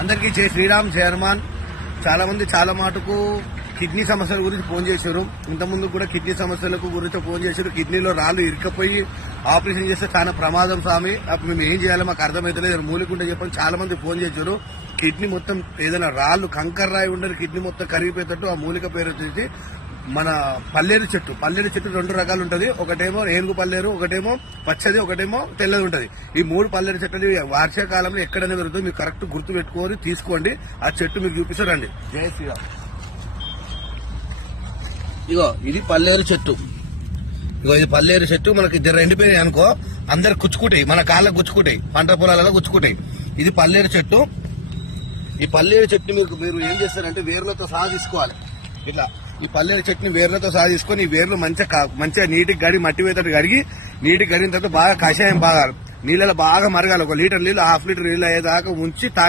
అందరికీ జై శ్రీరామ్, జై హనుమాన్. చాలా మంది చాలా మాటకు కిడ్నీ సమస్యల గురించి ఫోన్ చేశారు. ఇంతకుముందు కూడా కిడ్నీ సమస్యలకు గురించి ఫోన్ చేశారు. కిడ్నీలో రాళ్ళు ఇరుక్కపోయి ఆపరేషన్ చేస్తే చాలా ప్రమాదం స్వామి, అప్పుడు మేము ఏం చేయాలో మాకు అర్థమవుతలేదు, మూలికుంటే చెప్పని చాలా మంది ఫోన్ చేశారు. కిడ్నీ మొత్తం ఏదైనా రాళ్ళు కంకర రాయి ఉండదు, కిడ్నీ మొత్తం కరిగిపోయేటట్టు ఆ మూలిక పేరు వచ్చేసి మన పల్లేరు చెట్టు. పల్లేరు చెట్టు 2 రకాలు ఉంటది. ఒకటేమో ఏనుగు పల్లేరు, ఒకటేమో పచ్చది, ఒకటేమో తెల్లది ఉంటది. ఈ 3 పల్లేరు చెట్లు వర్షాకాలంలో ఎక్కడైనా దొరుకుతుంది. మీకు కరెక్ట్ గుర్తు పెట్టుకొని తీసుకోండి. ఆ చెట్టు మీకు చూపిస్తారండి. జై శ్రీరామ్. ఇగో ఇది పల్లేరు చెట్టు. ఇగో ఇది పల్లేరు చెట్టు. మనకి ఇద్దరు ఎండిపోయినాయి అనుకో, అందరు గుచ్చుకుంటాయి, మన కాళ్ళకు గుచ్చుకుంటాయి, పంట పొలాలలో గుచ్చుకుంటాయి. ఇది పల్లేరు చెట్టు. ఈ పల్లేరు చెట్టు మీరు ఏం చేస్తారంటే వేర్లతో సహా తీసుకోవాలి. ఇట్లా ఈ పల్లేరు చెట్టుని వేర్లతో సహా తీసుకొని ఈ వేర్లు మంచిగా నీటికి గడి మట్టి వేతట్టు కడిగి నీటికి గడిగిన తర్వాత బాగా కషాయం బాగా నీళ్ళలో బాగా మరగాలి. 1 లీటర్ నీళ్ళు 1/2 లీటర్ నీళ్ళు అయ్యేదాకా ఉంచి